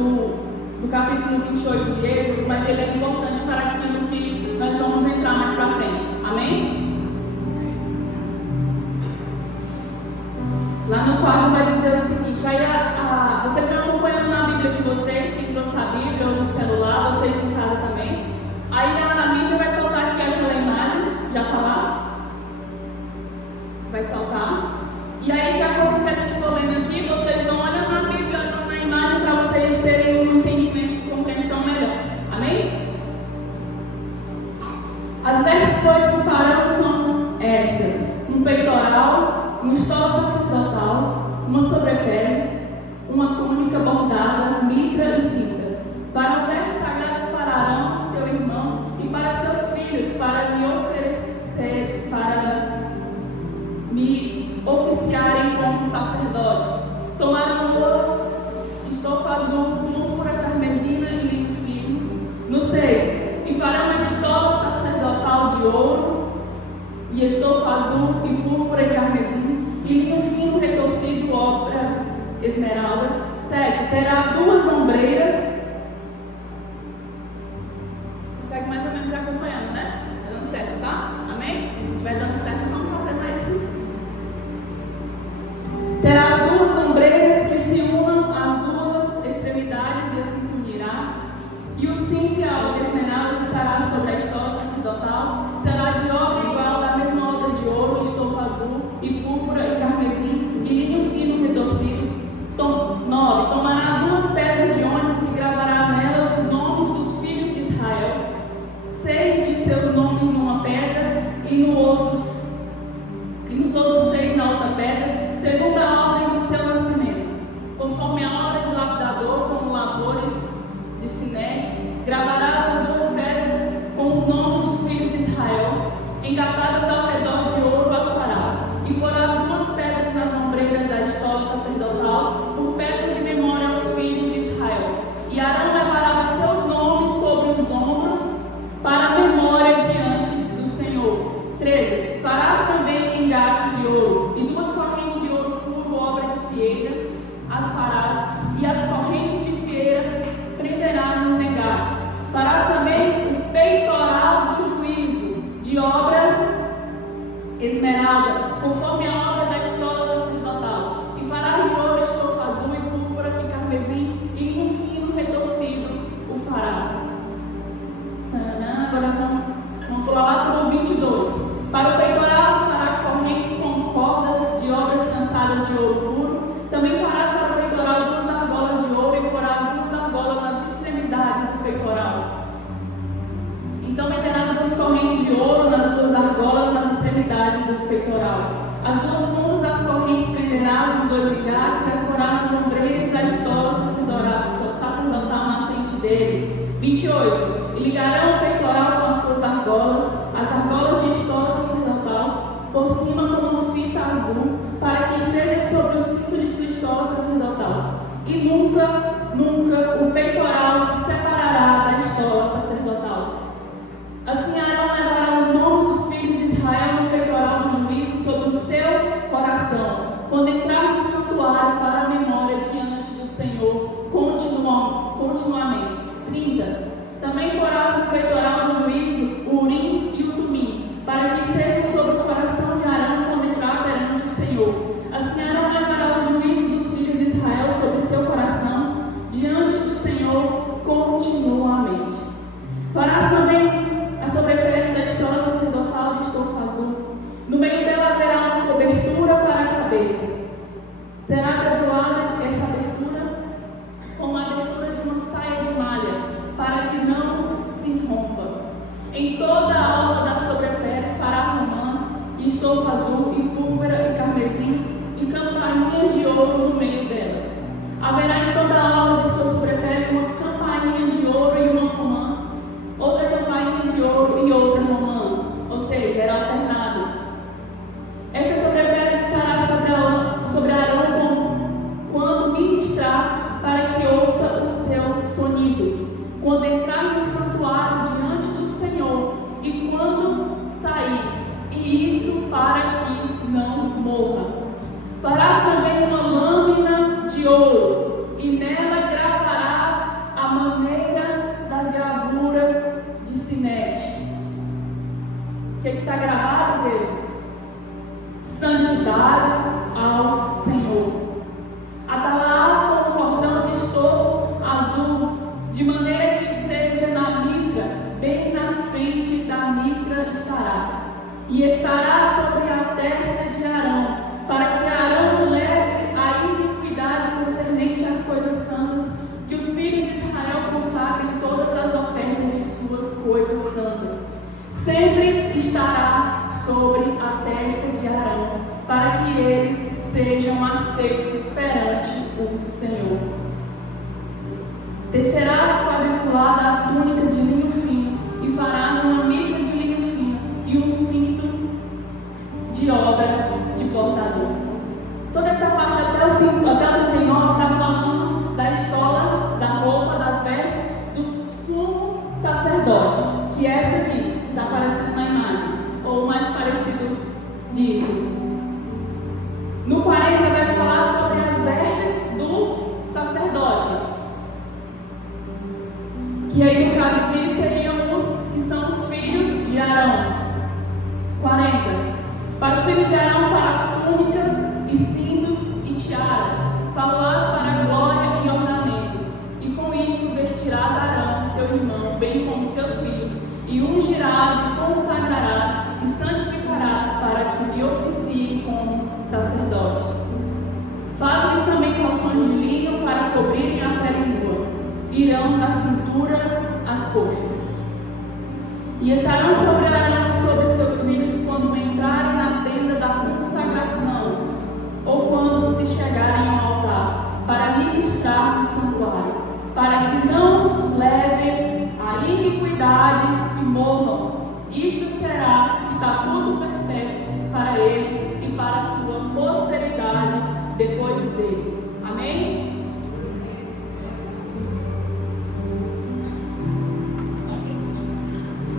do capítulo 28 de Êxodo, mas ele é importante para aquilo que nós vamos entrar mais para frente. Amém? Lá no 4 vai dizer o seguinte, aí vocês estão acompanhando na Bíblia de vocês, quem trouxe a Bíblia ou no celular, vocês em casa também. Aí a mídia vai soltar aqui aquela imagem, já está lá? Vai saltar. E aí, de acordo com o que a gente está lendo aqui, vocês vão olhar na Bíblia, na imagem, para vocês terem um entendimento e compreensão melhor. Amém? As vestes, pois, que farão são estas: um peitoral, uma estola sacerdotal, uma sobrepele, uma túnica bordada, mitra e cinta. Farão vestes sagradas para Arão, teu irmão, e para seus filhos, para me oferecer, para me oficiarem como sacerdotes. Tomaram ouro, estofa azul, púrpura, carmesina e linho fino. No 6, e farão uma estola sacerdotal de ouro, e estofa azul, e púrpura e carmesim, e linho fino retorcido, obra esmeralda. 7, terá 2 ombreiras. Consegue mais ou menos acompanhando, né? Vai dando certo, tá? Amém? Vai dando certo, vamos fazer mais isso. Terá 2 ombreiras que se unam às 2 extremidades e assim se unirá. E o cinto e a obra esmeralda que estará sobre a estola sacerdotal será de obra igual à mesma obra de ouro, estofa azul, e púrpura e carmesim, e linho fino retorcido. 9. Tomará 2 pedras de ônix e gravará nelas os nomes dos filhos de Israel, 6 de seus nomes numa pedra e nos outros 6 na outra pedra, segundo a ordem do seu nascimento, conforme a obra de lapidador, como lavores de sinete. Gravarás as 2 pedras com os nomes dos filhos de Israel, engatadas ao redor de ouro as farás, e porás 2 pedras nas ombreiras da estola sacerdotal, por pedra de memória aos filhos de Israel. E Arão levará os seus nomes sobre os ombros, para a memória diante do Senhor. 13. Farás também engates de ouro, e 2 correntes de ouro puro, obra de fieira, as farás, e as correntes de fieira prenderás nos engates. Farás também o peitoral do juízo, de obra esmeralda, conforme a obra da estola sacerdotal. E farás de ouro, estofa azul e púrpura e carmesim, e linho fino retorcido o farás. Agora vamos pular lá para o 22. Para o peitoral fará correntes com cordas de obras trançadas de ouro puro. Também farás para o peitoral 2 argolas de ouro e porás 2 argolas nas extremidades do peitoral. Então meterás 2 correntes de ouro nas 2 argolas nas extremidades do peitoral. As 2 pontas das correntes prenderás os 2 engates e as porás nas ombreiras da estola sacerdotal na frente dele. 28. E ligarão o peitoral com as suas argolas, as argolas de estola sacerdotal, por cima com uma fita azul, para que esteja sobre o cinto de sua estola sacerdotal. E nunca o peitoral se separará da estola sacerdotal. Assim Arão levará os nomes dos filhos de Israel no peitoral do juízo sobre o seu coração, quando entrar no santuário para a memória diante do Senhor continuamente. 30. Também porás no peitoral do juízo o Urim e o Tumim, para que estejam sobre o coração de Arão quando entrar perante o Senhor. Assim Arão levará o juízo dos filhos de Israel sobre seu coração diante do Senhor continuamente. Farás também a sobrepele da estola sacerdotal de estofa azul. No meio dela haverá uma cobertura para a cabeça. Será debruada essa abertura como a abertura de uma saia de malha, para que não se rompa. Em toda a orla das sobrepéles fará romãs, e estofa azul, e púrpura, e carmesim, e campainhas de ouro no meio delas. Haverá em toda a orla de sua sobrepele uma campainha de ouro e uma romã, outra campainha de ouro e outra romã, ou seja, era alternado. Esta sobrepele estará sobre Arão até o 39 está falando da escola, da roupa, das vestes, do sumo sacerdote, que é essa aqui, está aparecendo na imagem, ou mais parecido disso. No 40 vai falar sobre as vestes do sacerdote, que aí no caso aqui seriam que são os filhos de Arão. 40. Para os filhos de Arão farás túnicas e cintos e tiaras, falarás para a glória e ornamento, e com isto vestirás Arão, teu irmão, bem como seus filhos, e ungirás e consagrarás e santificarás para que me oficiem como sacerdotes. Faz-lhes também calções de linho para cobrirem a pele nua, irão da cintura às coxas. E estarão sobre Arão e sobre seus filhos quando entrarem na tenda da consagração, ou quando se chegarem ao altar, para ministrar no santuário, para que não levem a iniquidade e morram. Isto será estatuto perpétuo para ele e para a sua posteridade depois dele. Amém?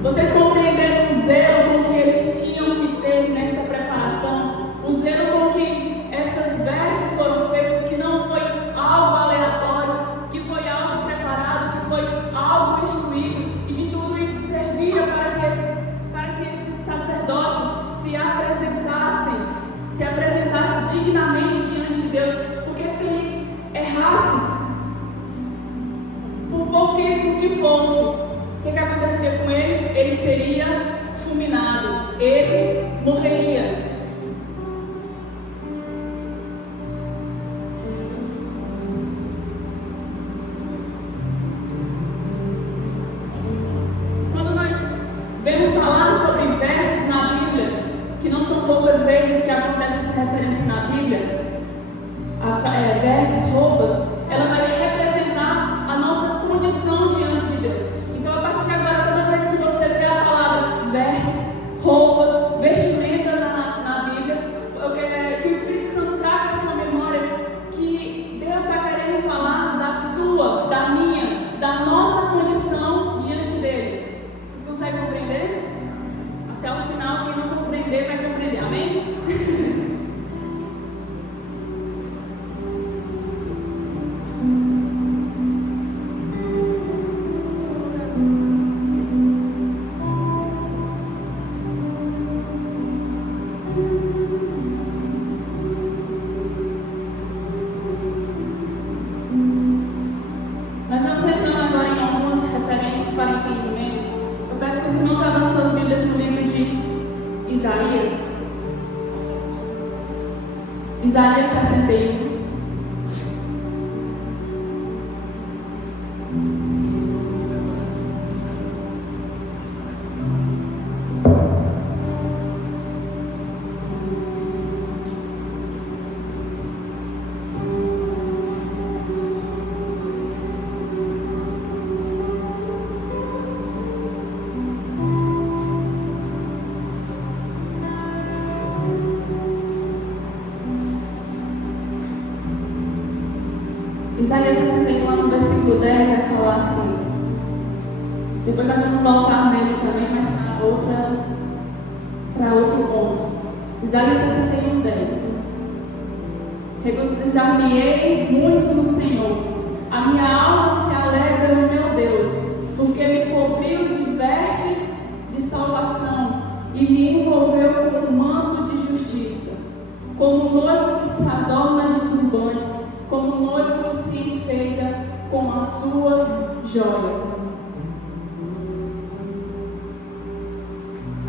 Vocês compreenderam o zelo com que eles tinham que ter nessa preparação? O zelo com que essas vestes foram feitas, que não foi algo aleatório, que foi algo preparado, que foi algo instruído, e que tudo isso servia para que esses sacerdotes se apresentassem dignamente diante de Deus. Porque se ele errasse, por pouquíssimo que fosse, o que aconteceria com ele? Ele seria fulminado, ele morreria. Quando nós vemos falar sobre vestes na Bíblia, que não são poucas vezes que acontece essa referência na Bíblia, vestes, roupas, ela vai representar a nossa condição diante de Deus. Então, a partir de agora, toda vez que você vê a palavra vestes, roupas, vestimenta na Bíblia, que o Espírito Santo traga à sua memória que Deus está querendo falar da sua, da minha, da nossa condição diante dele. Vocês conseguem compreender? Até o final, quem não compreender, vai compreender. Amém? Nós estamos entrando agora em algumas referências para entendimento. Eu peço que os irmãos abram suas Bíblias no livro de Isaías. Isaías 61. Isaías 61, no versículo 10, vai falar assim. Depois nós vamos voltar nele também, mas para outro ponto. Isaías 61, 10. Regozijar-me-ei muito no Senhor. A minha alma se alegra no meu Deus, porque me cobriu de vestes de salvação e me envolveu com um manto de justiça, como um noivo que se adorna de turbantes, como um noivo que se enfeita com as suas joias.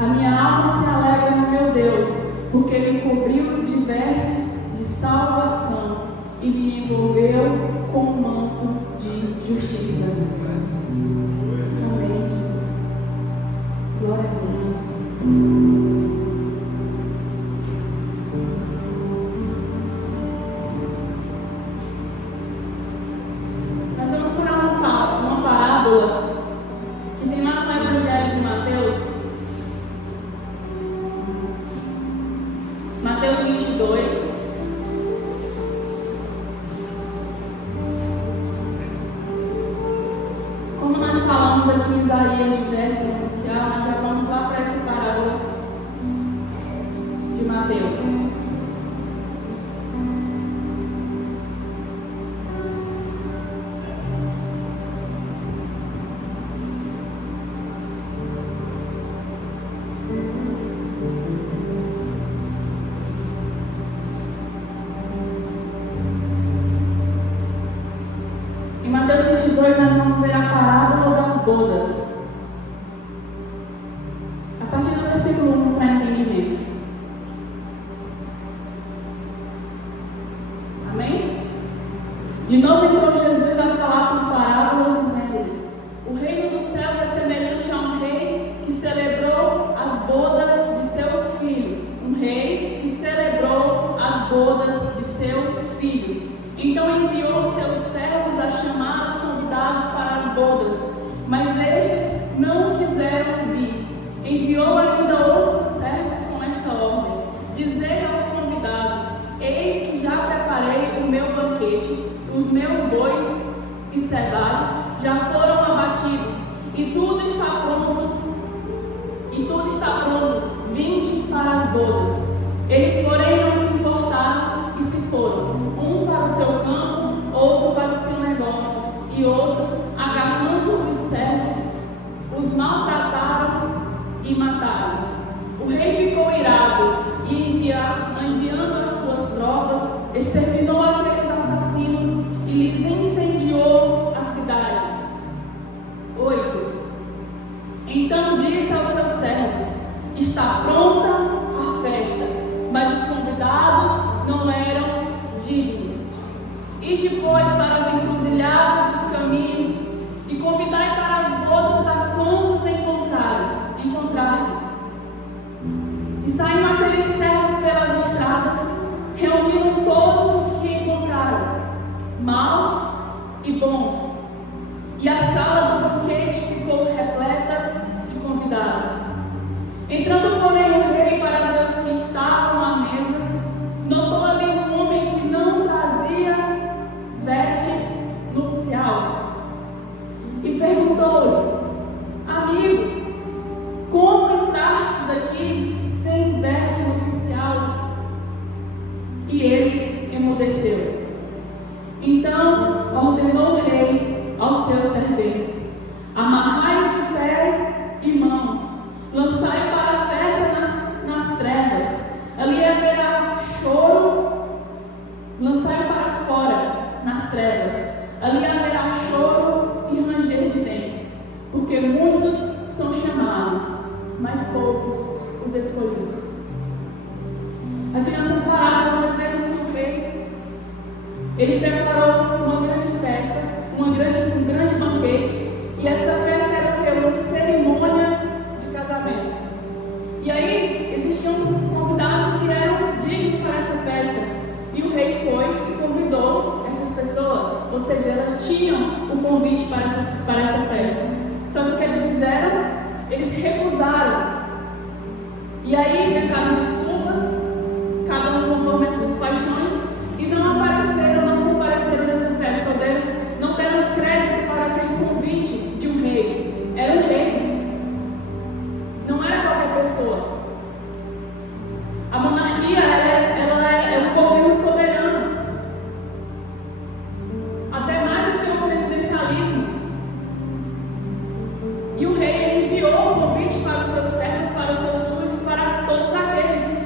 A minha alma se alegra no meu Deus, porque me cobriu de vestes de salvação e me envolveu com um manto de justiça. Amém, Jesus. Glória a Deus. Nós vamos para uma parábola que tem lá no Evangelho de Mateus. Mateus 22. estamos aqui em Isaías de veste nupcial, nós já vamos lá para essa parábola de Mateus. Em Mateus 22 nós vamos ver a parábola das bodas. A partir do versículo 1 para entendimento. Amém? De novo entrou Jesus a falar por parábolas, dizendo-lhes: o reino dos céus é semelhante a um rei que celebrou as bodas de seu filho. Um rei que celebrou as bodas de seu filho. Então enviou seus servos a chamar os convidados para as bodas, mas estes não quiseram vir. Enviou ainda outros servos com esta ordem: dizei aos convidados: eis que já preparei o meu banquete, os meus bois e cevados já foram abatidos, e tudo está pronto, vinde para as bodas. Eles, porém, não se importaram e se foram, um para o seu campo, outro para o seu negócio, e outros, agarrando os servos, os maltrataram e mataram. O rei ficou irado e, enviando as suas tropas, exterminou aqueles assassinos e lhes incendiou a cidade. 8. Então disse aos seus servos: está pronta a festa, mas os convidados não eram dignos. E depois para as encruzilhadas dos caminhos, e convidai para as bodas a quantos encontrardes. E saindo aqueles servos pelas estradas, reuniram todos os que encontraram, maus e bons. E a sala do banquete ficou repleta de convidados. Entrando, porém, o rei para ver os que estavam à mesa, notou ali um homem que não trazia veste nupcial. E perguntou-lhe: amigo, como entrastes aqui sem veste nupcial? E ele emudeceu. Então ordenou o rei aos seus serventes: amarrai-o de pés e mãos, lançai-o para a festa nas trevas, ali haverá choro. Lançai-o para fora nas trevas, ali haverá choro e ranger de dentes, porque muitos são chamados, mas poucos os escolhidos. Aqui nessa parábola nós vemos que o rei, ele preparou uma grande festa, um grande banquete, e essa festa era o quê? Uma cerimônia de casamento. E aí existiam convidados que eram dignos para essa festa, e o rei foi e convidou essas pessoas, ou seja, elas tinham o convite para essa festa. Só que o que eles fizeram? Eles recusaram. E aí inventaram desculpas, cada um conforme as suas paixões, e não compareceram nessa festa, não deram crédito para aquele convite de um rei. Era um rei, não era qualquer pessoa. A monarquia ela é um governo soberano, até mais do que o presidencialismo. E o rei, ele enviou o convite para os seus servos, para os seus súditos, para todos aqueles.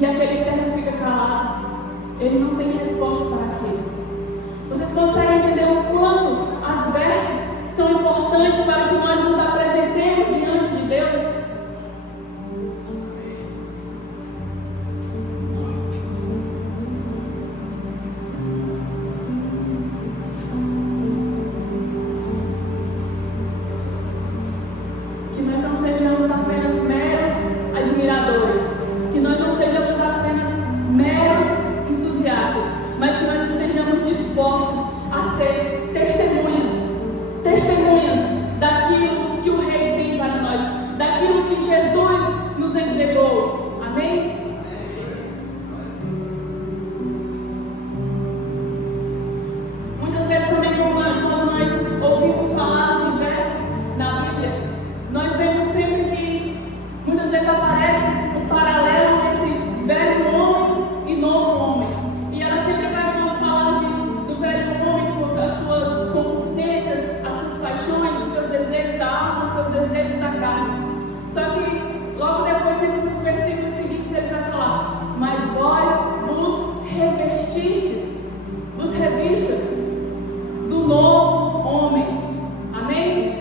e aquele servo fica calado. Ele não tem resposta para aquilo. Vocês conseguem entender o quanto as vestes são importantes para que nós nos apresentemos diante de Deus? Que nós não sejamos apenas meros admiradores, que nós não sejamos apenas meros entusiastas, mas que nós estejamos dispostos a ser testemunhas daquilo que o Rei tem para nós, daquilo que Jesus nos entregou. Amém? Muitas vezes também, quando nós ouvimos falar de vestes na Bíblia, nós vemos sempre que muitas vezes aparece um paralelo entre velho homem e novo homem. E ela sempre vai falar do velho homem com as suas concupiscências, as suas paixões, os seus desejos da alma, os seus desejos da carne. Só que logo depois, sempre nos versículos seguintes, ele vai falar: mas vós vos revistas do novo homem. Amém?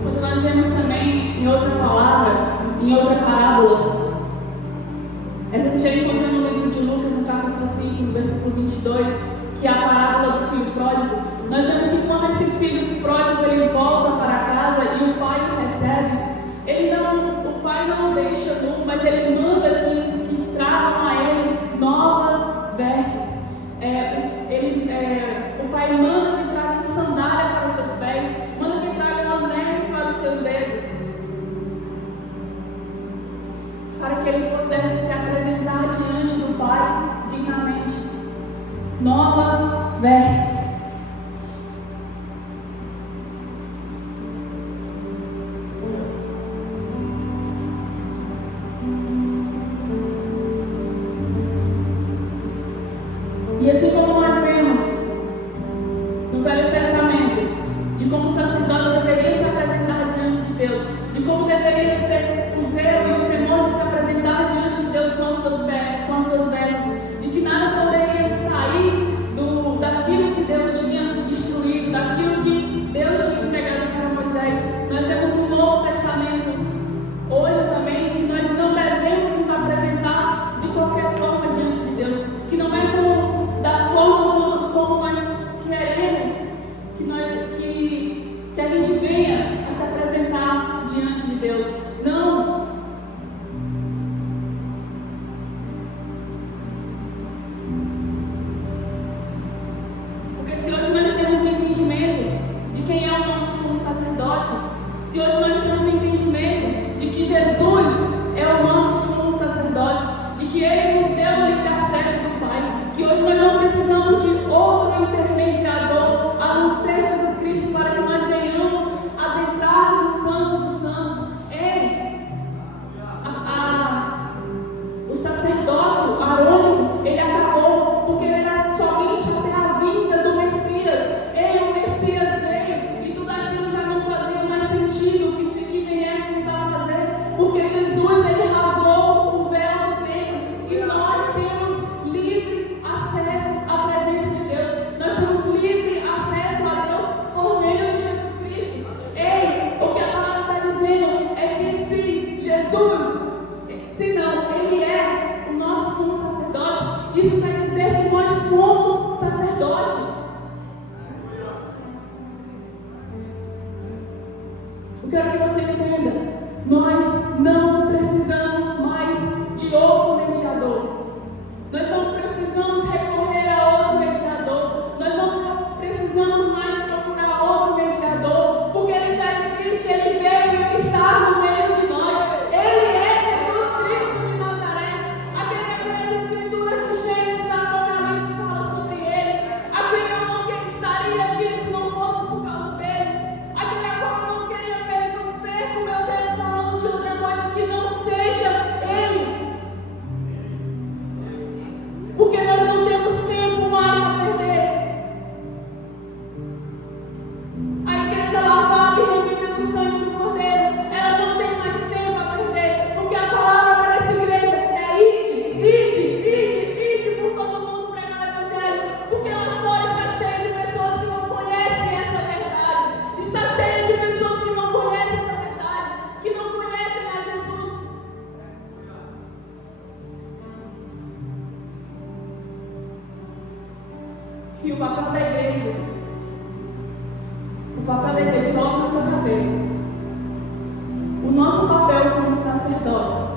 Quando nós vemos também em outra palavra, em outra parábola, essa que já encontra no livro de Lucas, no capítulo 5, no versículo 22, que é a parábola do filho pródigo, nós vemos que quando esse filho pródigo ele volta para casa e o pai o recebe, o pai não o deixa nu, mas ele manda que tragam a ele novas vestes. O pai manda que tragam sandália para os seus pés, manda que tragam anéis para os seus dedos, para que ele pudesse se apresentar diante do pai dignamente. Novas vestes. E assim como nós vemos no Velho Testamento, de como o sacerdote deveria se apresentar diante de Deus, de como deveria ser o zelo e o temor de se apresentar diante de Deus com as suas vestes, de que nada poderia sair daquilo que Deus tinha instruído, daquilo que Deus tinha entregado para Moisés. Nós vemos no Novo Testamento, hoje também, que nós não devemos nos apresentar de qualquer forma diante de Deus, que não é da forma como nós queremos que a gente venha a se apresentar diante de Deus. Não. Porque se hoje nós temos entendimento de quem é o nosso sumo sacerdote, se hoje nós temos entendimento de que Jesus é o nosso sumo sacerdote, de que Ele nos deu o livre acesso do Pai, que hoje nós não precisamos de outro intermediador a não ser Jesus Cristo para que nós venhamos adentrar nos santos dos santos. O sacerdócio arônico, ele acabou, porque ele era somente até a vinda do Messias. O Messias veio e tudo aquilo já não fazia mais sentido que viéssemos a fazer, porque Jesus, ele rasgou o véu do templo e nós temos livre acesso à presença de Deus. Nós temos livre acesso a Deus por meio de Jesus Cristo. O que a palavra está dizendo é que se não, Ele é o nosso sumo sacerdote, isso quer dizer que nós somos sacerdotes. Eu quero que você entenda, nós não precisamos mais de outro mediador. Nós não precisamos recorrer a outro mediador. Nós não precisamos mais que o papel da igreja, coloca na sua cabeça. O nosso papel como sacerdotes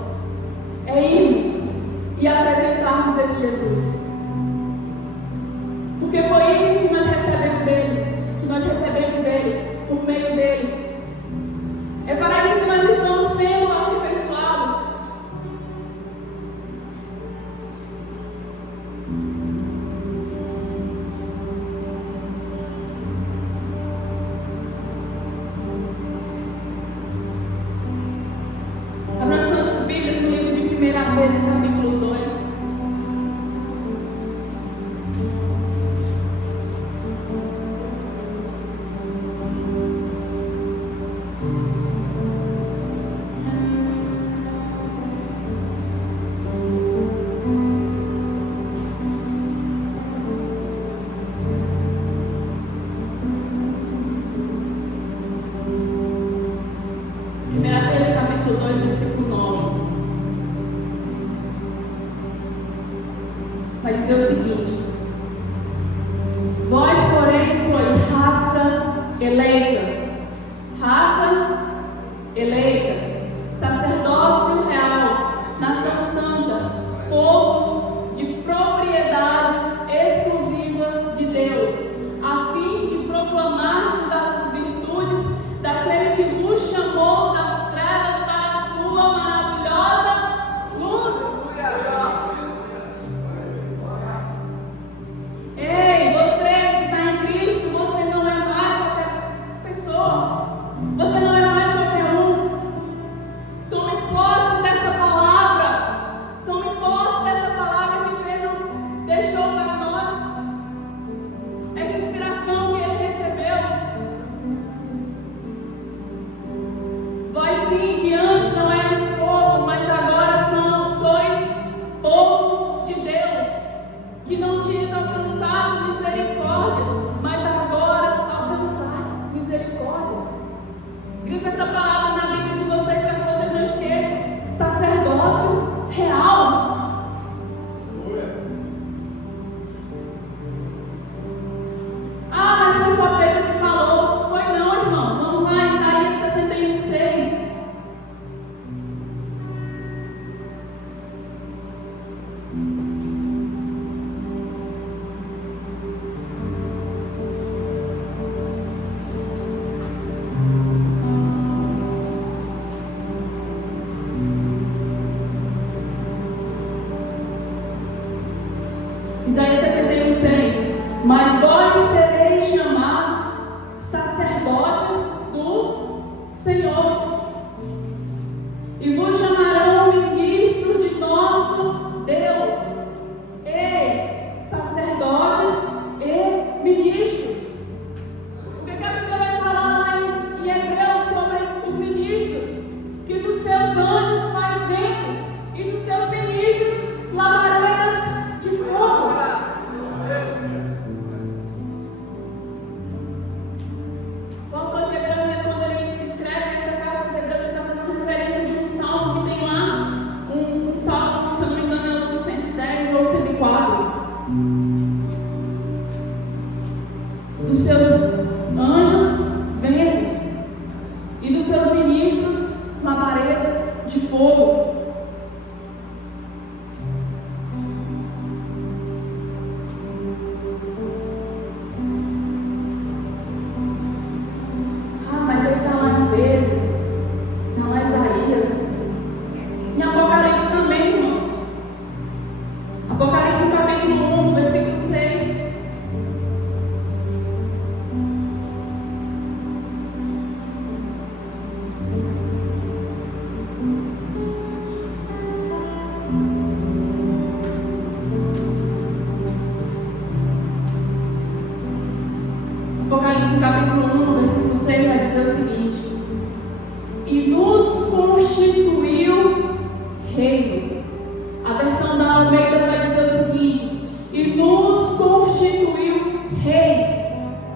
é irmos e apresentarmos esse Jesus. Porque foi isso que nós recebemos dele, por meio dele. É para isso que nós estamos sendo aperfeiçoados. Abra suas Bíblias no livro de 1 Pedro, capítulo 2. Vai dizer o seguinte: vós, porém, sois raça eleita, sacerdócio real, nação santa, povo de propriedade exclusiva de Deus, a fim de proclamar as virtudes daquele que vos chamou das trevas para a sua maravilhosa luz. Ei, você que está em Cristo, você não é mais qualquer pessoa. Você não é mais qualquer um. Tome posse dessa palavra. Tome posse dessa palavra que Pedro deixou para nós. Essa inspiração que ele recebeu. Vós sim, que antes não éramos povo, mas agora sois povo de Deus, que não tinhas alcançado misericórdia, mas agora alcançaste misericórdia. Grifa essa palavra na Bíblia de vocês para que vocês não esqueçam. Sacerdócio real. Ah, mas foi só Pedro que falou. Foi não, irmãos. Vamos lá, Isaías 61:6. Isaías 61:6. Mas vós sereis chamados sacerdotes do Senhor, e vos chamarão ministros de nosso Deus. Ei, sacerdotes e ministros. O que a Bíblia vai falar lá em Hebreus sobre os ministros? Que dos seus anjos faz vento, e dos seus ministros labaredas de fogo. O autor de Hebreus, quando ele escreve essa carta de Hebreus, ele está fazendo referência de um salmo que tem lá, um salmo, se eu não me engano, é o 110 ou 104. Dos seus anjos, ventos, e dos seus ministros, labaredas de fogo. Ah, mas ele está lá em Pedro, está lá em Isaías, em Apocalipse também, irmãos. Apocalipse, no capítulo 1, versículo 6. Apocalipse, no capítulo 1, versículo 6, vai dizer o seguinte: e nos constituiu reino. A versão da Almeida vai dizer o seguinte: e nos constituiu reis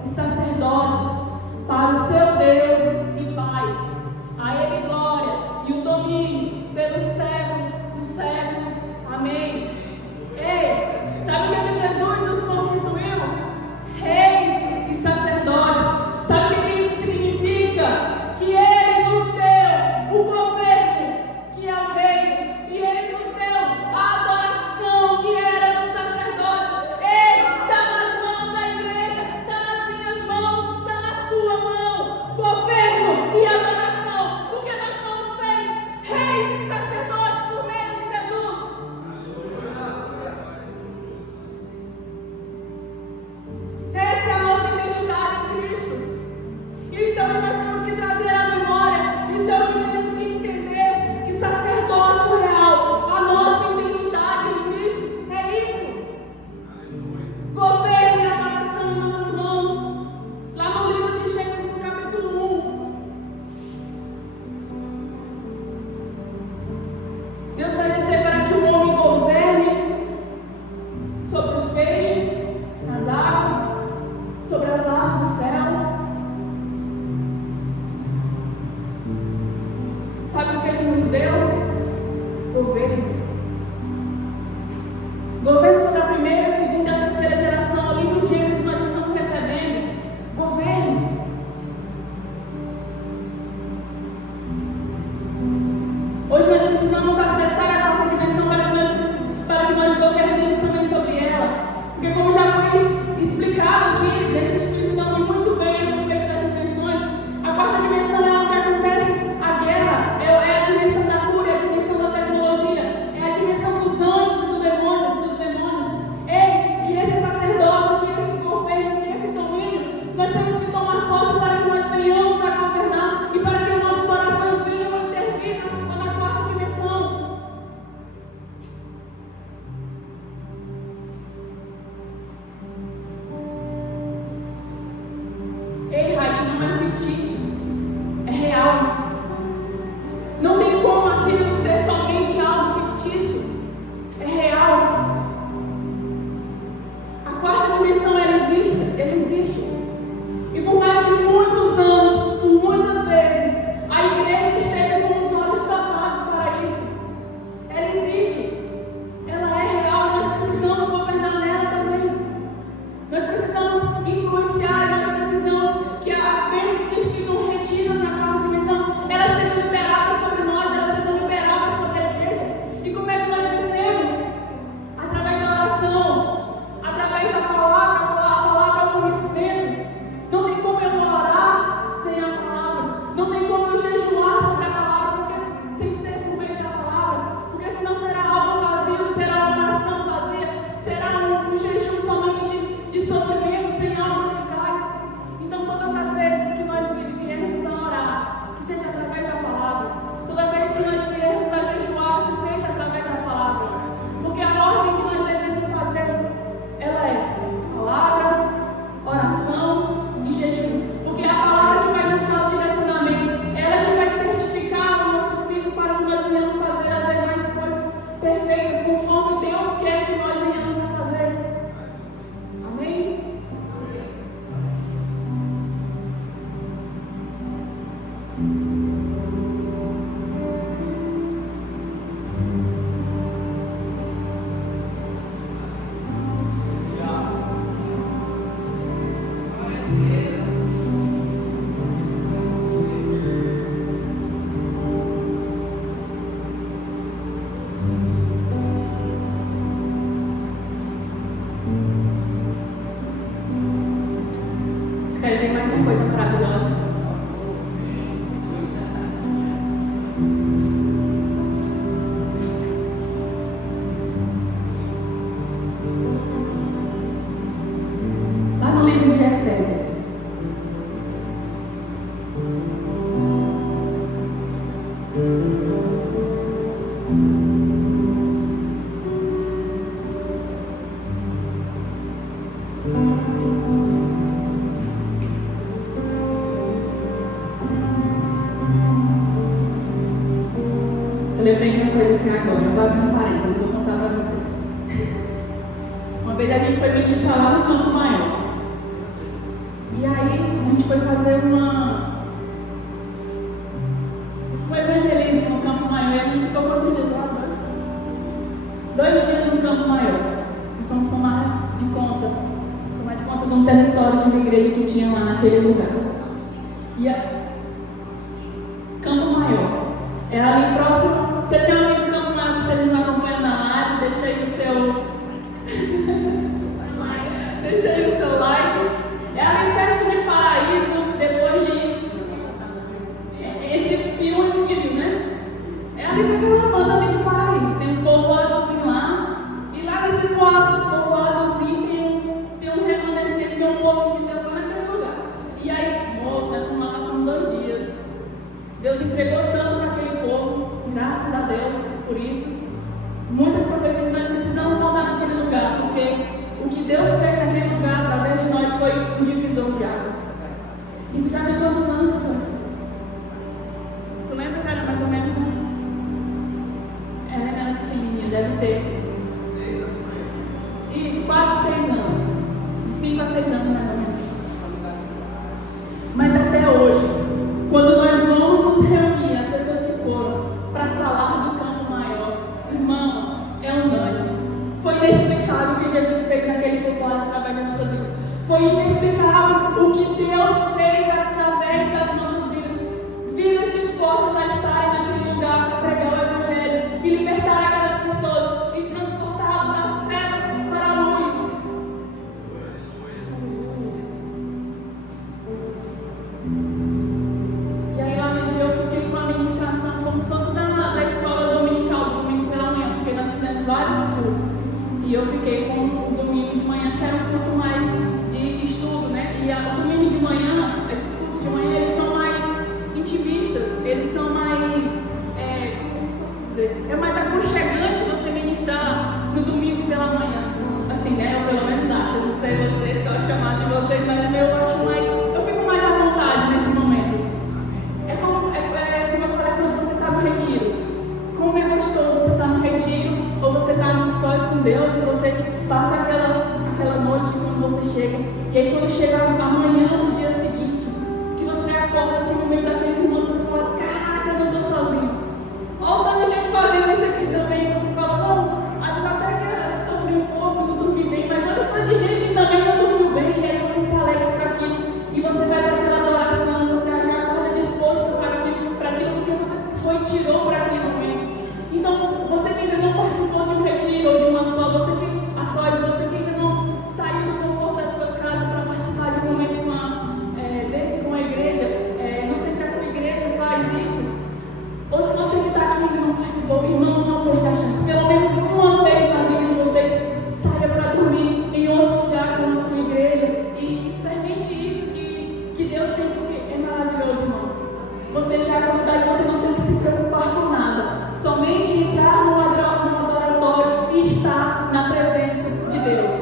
e sacerdotes para o seu Deus e Pai. A Ele glória e o domínio pelos séculos dos séculos. Amém. Ei, sabe o que Jesus nos constituiu? que coisa maravilhosa. Lá no livro de Efésios, eu lembrei de uma coisa aqui agora. Eu vou abrir um parênteses, vou contar para vocês. Uma vez a gente foi ministrar lá no Campo Maior. E aí a gente foi fazer um evangelismo no Campo Maior. E a gente ficou quantos dias lá? 2 dias no Campo Maior. Nós fomos tomar de conta de um território de uma igreja que tinha lá naquele lugar. E Campo Maior era ali próximo. Você tem um amigo do Campo Maior que esteja nos acompanhando na live? Deixa aí o seu deixa aí o seu like. É ali perto de Paraíso, depois de entre Piu e Muguiru, né? É ali para aquela banda ali do Paraíso. Tem um povoadozinho lá. E lá nesse povoadozinho tem um remanescente, tem um povo que deu lá naquele lugar. E aí, moço, nós fomos lá passando 2 dias. Deus entregou tanto para aquele povo, graças a Deus por isso. Muitas profecias nós precisamos voltar naquele lugar, porque o que Deus fez naquele lugar através de nós foi um divisor de águas. Isso já tem quantos anos, José? Tu lembra, cara, mais ou menos? Ela era pequenininha, deve ter. Isso, quase 6 anos. 5 a 6 anos, mais ou menos. Mas até hoje, quando nós vamos nos reunir, as pessoas que foram para falar do Campo Maior, irmãos, é unânime. Foi inexplicável o que Jesus fez naquele povoado através das nossas vidas. Foi inexplicável o que Deus fez através das nossas vidas. Vidas dispostas a estarem naquele lugar para pregar o Evangelho e libertar aquelas pessoas e transportá-las das trevas para a luz. E aí lá no dia eu fiquei com a ministração como se fosse da escola dominical, do domingo pela manhã, porque nós fizemos vários cultos. E eu fiquei com o domingo de manhã, que era um culto mais de estudo, né? E o domingo de manhã, esses cultos de manhã, eles são mais intimistas, eles são mais, como posso dizer? É mais aconchegante você ministrar no domingo pela manhã. Assim, né? Eu pelo menos acho, eu não sei vocês, que eu acho chamado de vocês, mas o meu eu acho mais, eu fico mais à vontade nesse momento. É como eu falei quando você está no retiro. Como é gostoso você estar no retiro, ou você está no sós com Deus, e você passa aquela noite quando você chega. E aí quando chega amanhã, no dia seguinte, que você acorda assim no meio daqueles irmãos, você fala, caraca, eu não estou sozinho. Olha o tanto de gente fazendo isso aqui também. Você fala, não, às vezes até que sofri um pouco, não dormi bem, mas olha o tanto de gente que também não dormiu bem, e aí você se alegra por aquilo, e você vai para aquela adoração, você já acorda disposto para aquilo que você tirou para aquele momento. Então, você que ainda não participou de um retiro ou de uma só, você que ainda não saiu do conforto da sua casa para participar de um momento desse com a igreja, não sei se a sua igreja faz isso, ou se você que está aqui ainda não participou, irmãos, não perca a chance. Pelo menos uma vez na vida de vocês, saia para dormir em outro lugar com a sua igreja e experimente isso que Deus tem, porque é maravilhoso, irmãos. Você já acordar e você não tem que se preocupar com nada. Somente entrar no adoratório e estar na presença de Deus.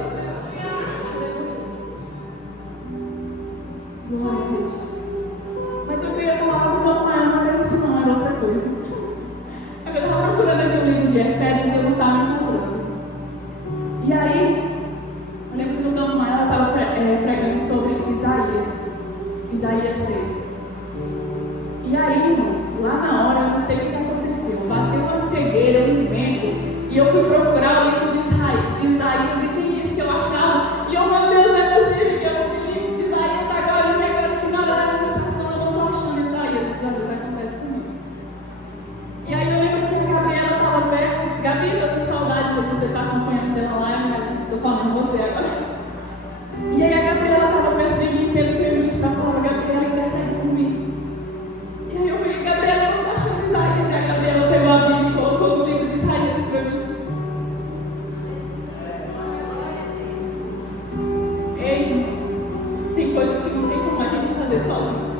Glória a Deus. Mas eu queria falar do Campo Maior, não era isso não, era outra coisa. Eu estava procurando aqui o livro de Efésios e eu não estava encontrando. E aí, eu lembro que no Campo Maior eu estava pregando sobre Isaías 6. E aí, irmãos, lá na hora, eu não sei o que aconteceu. Bateu uma cegueira, um vento. E eu fui procurar o livro de Isaías. E quem disse que eu achava? E eu, meu Deus, não é possível que eu vi livro de Isaías agora. E agora que nada da administração, eu não estou achando Isaías. Isso às vezes acontece comigo. E aí eu lembro que a Gabriela estava perto. Gabi, eu tô com saudade, não sei se você está acompanhando pela live, mas estou falando de você agora. E aí a Gabriela estava perto de mim, sempre que eu ia ministrar, falava, Ei, irmãos, tem coisas que não tem como a gente fazer sozinho.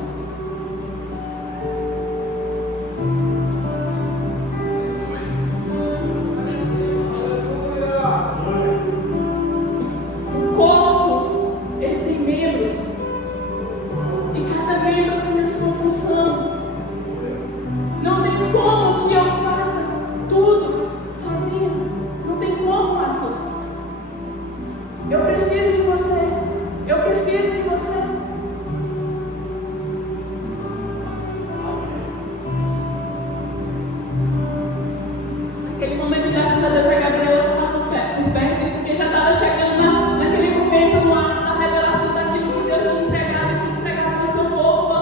O corpo, ele tem membros. E cada membro tem a sua função. Não tem como que eu faça tudo sozinho. Não tem como, Marco. Eu preciso de você. Eu preciso de você. Aquele momento, graças a Deus, a Gabriela estava por perto, porque já estava chegando naquele momento no ápice da revelação daquilo que Deus tinha entregado e que entregava para o seu povo.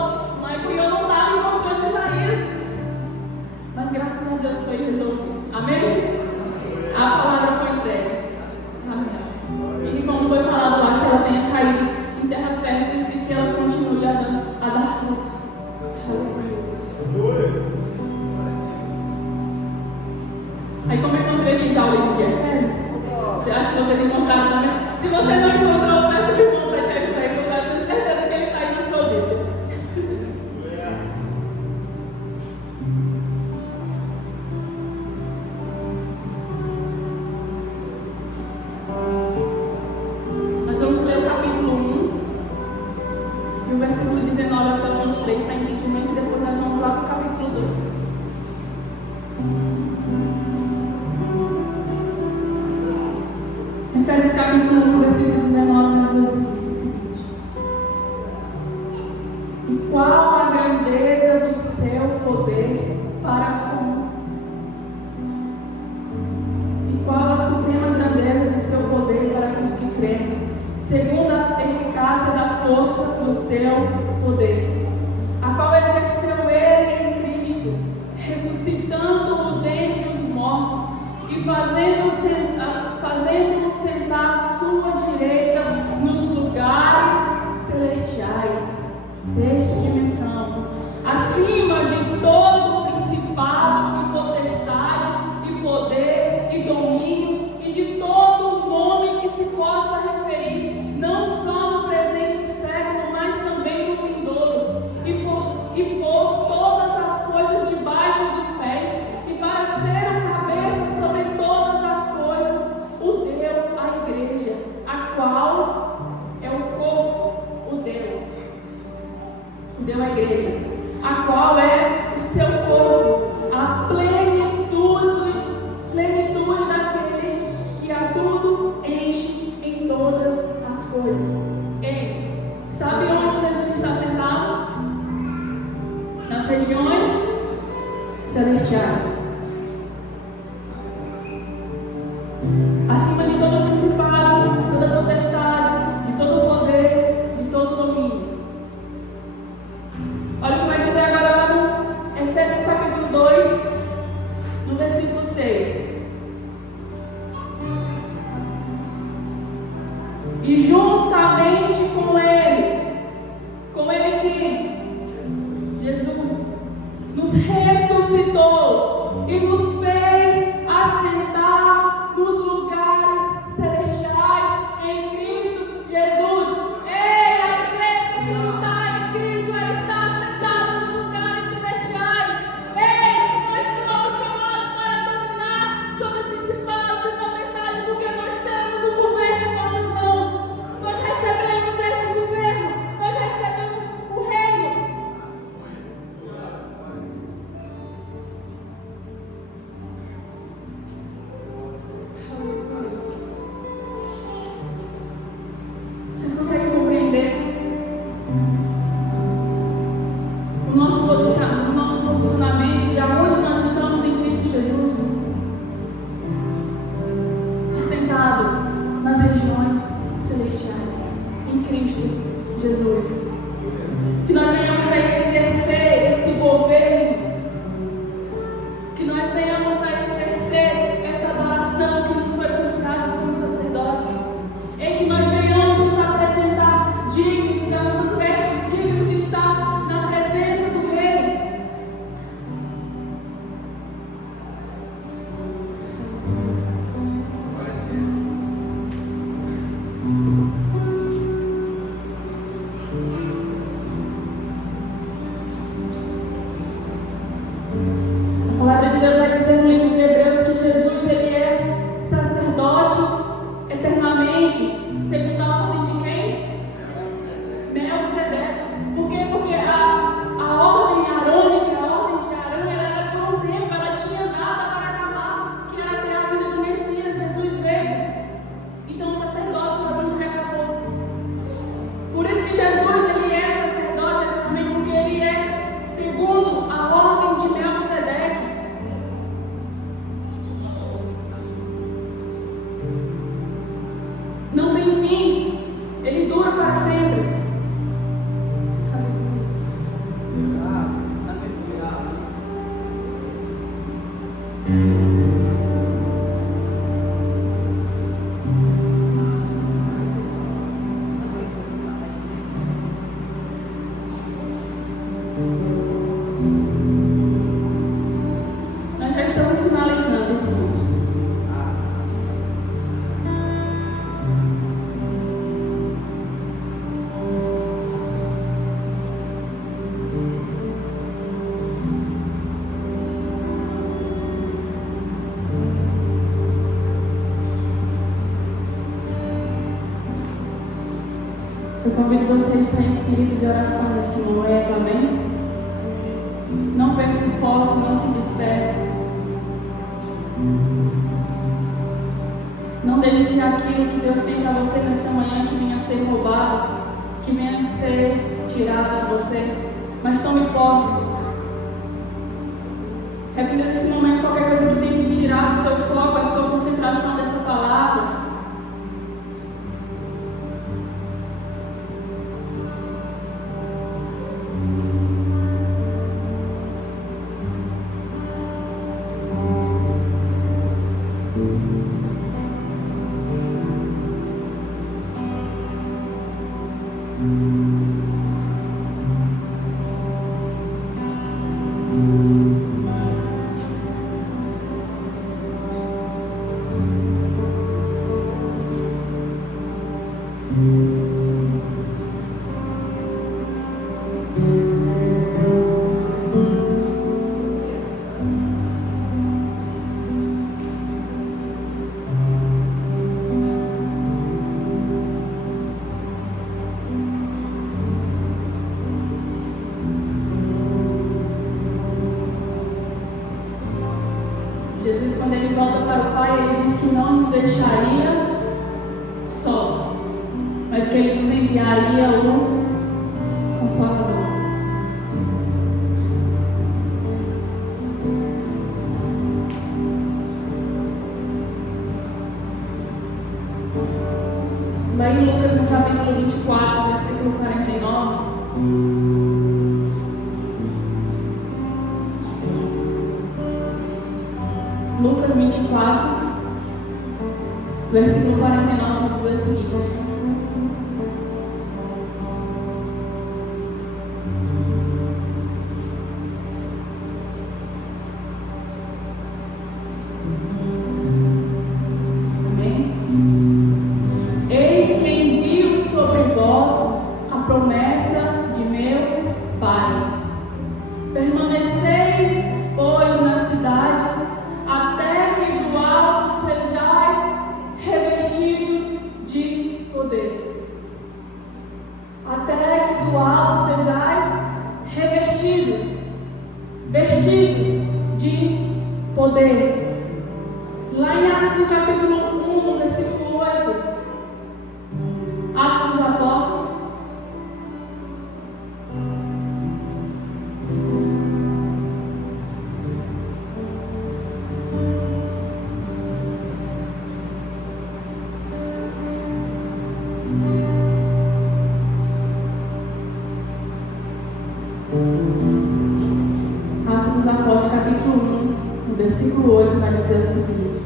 Michael e eu não estava encontrando Isaías. Mas graças a Deus foi resolvido. Amém? A palavra foi entregue. Amém. E como foi falado lá, que ela tenha caído em terra fértil e que ela continue a dar frutos. Aleluia. Aí como eu encontrei aqui já o livro de Efésios, você acha que vocês encontraram também? Se você não encontrou, peço que o irmão para te ajudar a encontrar. Tenho certeza que ele está aí na sua Bíblia. Nós vamos ler o capítulo 1 e o versículo 19 até o 23 para entendimento, e depois nós vamos lá para o capítulo 2. Efésios capítulo 1, versículo 19, nós vamos dizer o seguinte: e qual a grandeza do seu poder para com? E qual a suprema grandeza do seu poder para com os que cremos, segundo a eficácia da força do seu poder, a qual exerceu ele em Cristo, ressuscitando-o dentre os mortos e fazendo-o sentar à sua direita nos lugares celestiais, sexta dimensão, acima de todo principado e potestade e poder e domínio e de todo nome que se possa referir, não só no presente século, mas também no vindouro, e pôs todas as coisas debaixo dos pés, e para ser a cabeça sobre todas as coisas, o deu à igreja, a qual é o corpo, o deu à igreja, a qual é o seu corpo, a plenitude daquele que a tudo enche em todas as coisas. Ei, sabe onde Jesus está sentado? Nas regiões celestiais, acima de todo principado, de toda potestade, de todo poder, de todo domínio. Olha o que vai dizer agora lá no Efésios capítulo 2, no versículo 6. E juntamente com ele quem? Jesus, nos ressuscitou e nos fez assentar nos lugares celestiais em Cristo Jesus. Ei, a igreja que está em Cristo, ela está assentada nos lugares celestiais. Ei, nós somos chamados para dominar sobre principados e potestades, porque nós temos o governo em nossas mãos. Nós recebemos este governo, nós recebemos o reino. Vocês conseguem compreender o nosso posicionamento de aonde nós estamos em Cristo Jesus? Assentado nas regiões celestiais, em Cristo Jesus. Que nós venhamos a exercer esse governo, que nós venhamos a exercer essa adoração que nos foi confiada como sacerdotes, em que nós venhamos nos apresentar dignos das nossas vestes, dignos de estar na presença do Rei. Eu convido você a estar em espírito de oração neste momento, amém? Não perca o foco, não se disperse. Não deixe que aquilo que Deus tem para você nessa manhã que venha a ser roubado, que venha a ser tirado de você, mas tome posse. Repreenda nesse momento qualquer coisa que tenha que tirar do seu foco, a sua concentração dessa palavra. Jesus, quando ele volta para o Pai, ele diz que não nos deixaria só, mas que ele nos enviaria o Consolador. Vai em Lucas no capítulo 24, versículo 49. Lucas 24, versículo 49, diz o seguinte: amém? Eis que envio sobre vós a promessa de meu Pai. Permanecei, pois, na cidade, até que do alto sejais revestidos de poder. Até que do alto sejais revestidos, vestidos de poder. Lá em Atos, no capítulo 1, versículo 8, Atos dos Apóstolos. Atos dos Apóstolos, capítulo 1, no versículo 8, vai dizer o seguinte: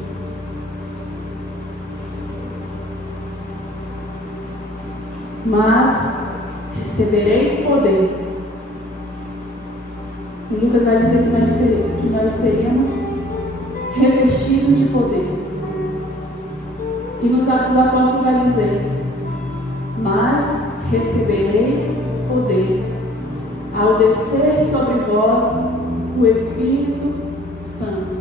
mas recebereis poder. E Lucas vai dizer que nós seríamos revestidos de poder. E nos Atos dos Apóstolos vai dizer: mas recebereis poder ao descer sobre vós o Espírito Santo,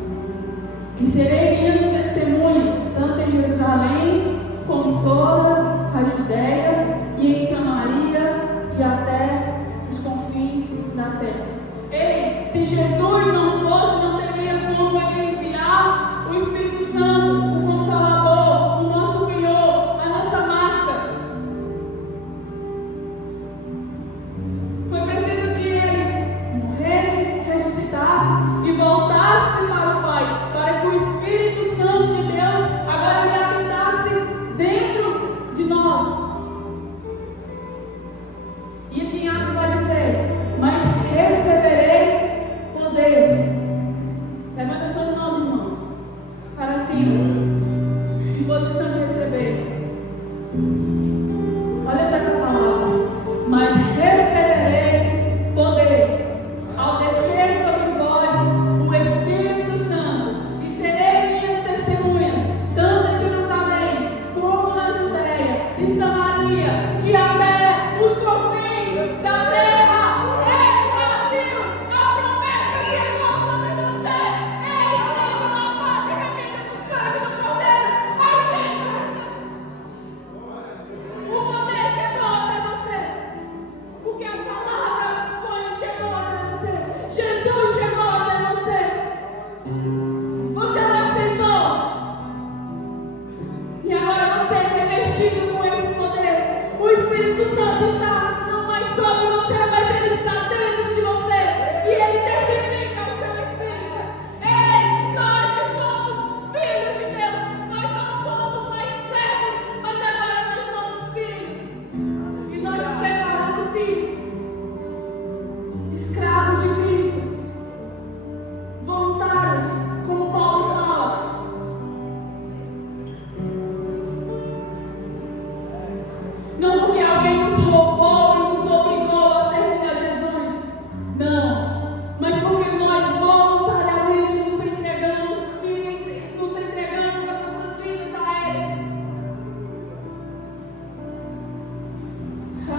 que serei minhas testemunhas, tanto em Jerusalém como em toda a Judéia e em Samaria e até os confins da terra. Ei, se Jesus não fosse, não teria como ele enviar o Espírito Santo, o Consolador, o nosso Senhor, a nossa marca. Foi preciso que ele morresse, ressuscitasse e voltasse para o Pai, para que o Espírito Santo de Deus agora lhe habitasse dentro de nós. E aqui em Atos vai dizer: mas recebereis poder. Levanta suas mãos, irmãos, para cima, em posição de receber. Olha só essa palavra: mas recebereis poder ao descer sobre vós o Espírito Santo, e serei minhas testemunhas, tanto em Jerusalém como na Judéia e Samaria e até os confins da terra. Ei, Brasil, a promessa chegou sobre você. Ei, igreja na face remida do sangue do Cordeiro. A igreja recebeu. O poder chegou até você.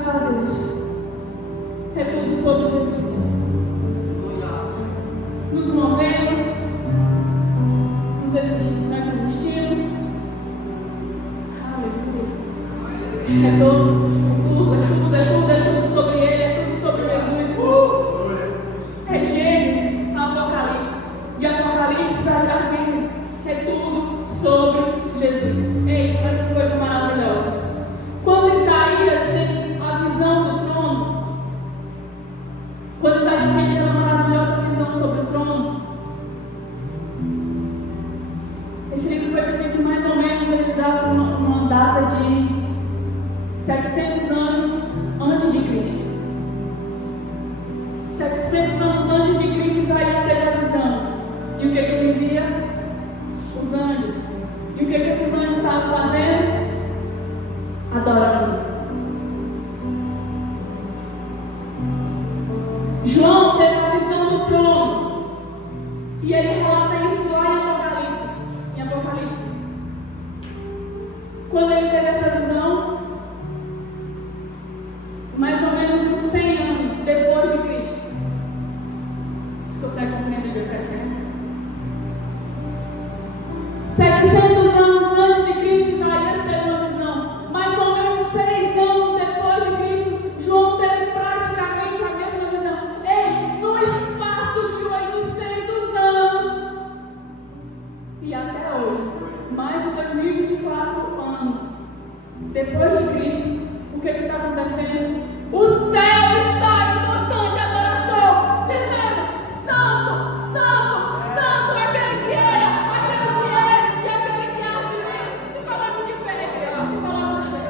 Ah, Deus, é tudo sobre Jesus. Nos movemos, nós existimos. Aleluia. É tudo sobre Ele, é tudo sobre Jesus. É Gênesis, Apocalipse. De Apocalipse a Gênesis. É tudo sobre Jesus. Ei, olha que coisa maravilhosa. Quando Isaías tem a visão do trono, quando Isaías tem aquela maravilhosa visão sobre o trono, esse livro foi escrito mais ou menos, ele exato uma data de 700 anos antes de Cristo. 700 anos antes de Cristo, Isaías teve a visão. E o que ele via? Os anjos. E o que esses anjos estavam fazendo? Adorando. João teve a visão do trono. E ele relata isso lá em Apocalipse. Quando ele teve essa visão, mais ou menos uns 100 anos depois de Cristo. Você consegue compreender o que eu quero dizer? 700 anos antes de Cristo, Isaías teve uma visão. Mais ou menos 6 anos depois de Cristo, João teve praticamente a mesma visão. Ei, num espaço de 800 anos. E até hoje, mais de 2024 anos depois de Cristo, o que está acontecendo? O céu está em constante adoração, dizendo: Santo, Santo, Santo, aquele que era, e aquele que há de vir. Se coloque de pé, igreja, se coloque de pé.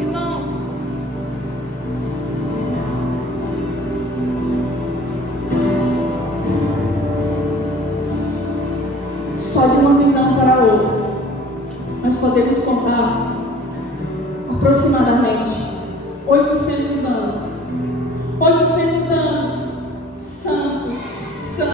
Irmãos, só de uma visão para outra, nós podemos contar aproximadamente 800 anos. 800